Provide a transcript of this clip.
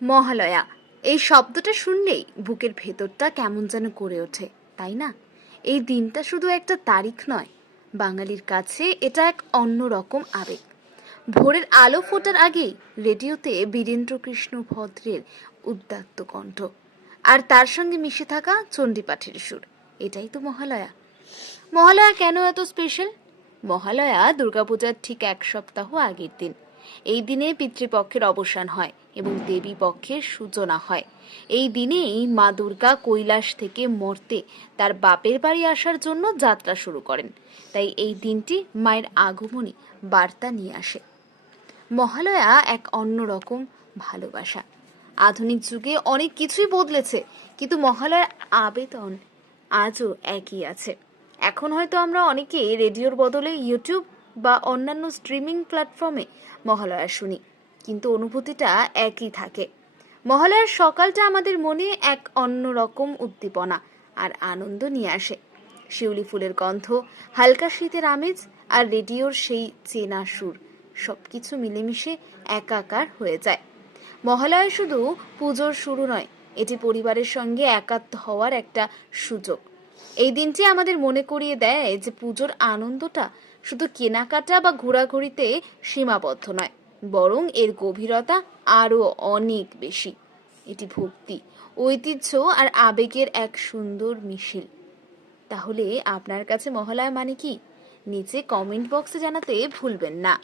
মহালয়া এই শব্দটা শুনলেই বুকের ভেতরটা কেমন যেন করে ওঠে, তাই না? এই দিনটা শুধু একটা তারিখ নয়, বাঙালির কাছে এটা এক অন্যরকম আবেগ। ভোরের আলো ফোটার আগেই রেডিওতে বীরেন্দ্রকৃষ্ণ ভদ্রের উদ্দাত্ত কণ্ঠ, আর তার সঙ্গে মিশে থাকা চণ্ডীপাঠের সুর। এটাই তো মহালয়া। মহালয়া কেন এত স্পেশাল? মহালয়া দুর্গাপূজার ঠিক এক সপ্তাহ আগের দিন। এই দিনে পিতৃপক্ষের অবসান হয় এবং দেবী পক্ষের সূচনা হয়। এই দিনেই মা দুর্গা কৈলাস থেকে মর্তে তার বাপের বাড়ি আসার জন্য যাত্রা শুরু করেন। তাই এই দিনটি মায়ের আগমনী বার্তা নিয়ে আসে। মহালয়া এক অন্যরকম ভালোবাসা। আধুনিক যুগে অনেক কিছুই বদলেছে, কিন্তু মহালয়ার আবেদন আজও একই আছে। এখন হয়তো আমরা অনেকে রেডিওর বদলে ইউটিউব বা অন্যান্য স্ট্রিমিং প্ল্যাটফর্মে মহালয়া শুনি, কিন্তু অনুভূতিটা একই থাকে। মহালয়ার সকালটা আমাদের মনে এক অন্যরকম উদ্দীপনা আর আনন্দ নিয়ে আসে। শিউলি ফুলের গন্ধ, হালকা শীতের আমেজ আর রেডিওর সেই চেনা সুর, সবকিছু মিলেমিশে একাকার হয়ে যায়। মহালয়া শুধু পুজোর শুরু নয়, এটি পরিবারের সঙ্গে একাত্ম হওয়ার একটা সুযোগ। এই দিনটি আমাদের মনে করিয়ে দেয় যে পুজোর আনন্দটা শুধু কেনাকাটা বা ঘোরাঘুরিতে সীমাবদ্ধ নয়, বরং এর গভীরতা আরও অনেক বেশি। এটি ভক্তি, ঐতিহ্য আর আবেগের এক সুন্দর মিছিল। তাহলে আপনার কাছে মহালয়া মানে কি? নিচে কমেন্ট বক্সে জানাতে ভুলবেন না।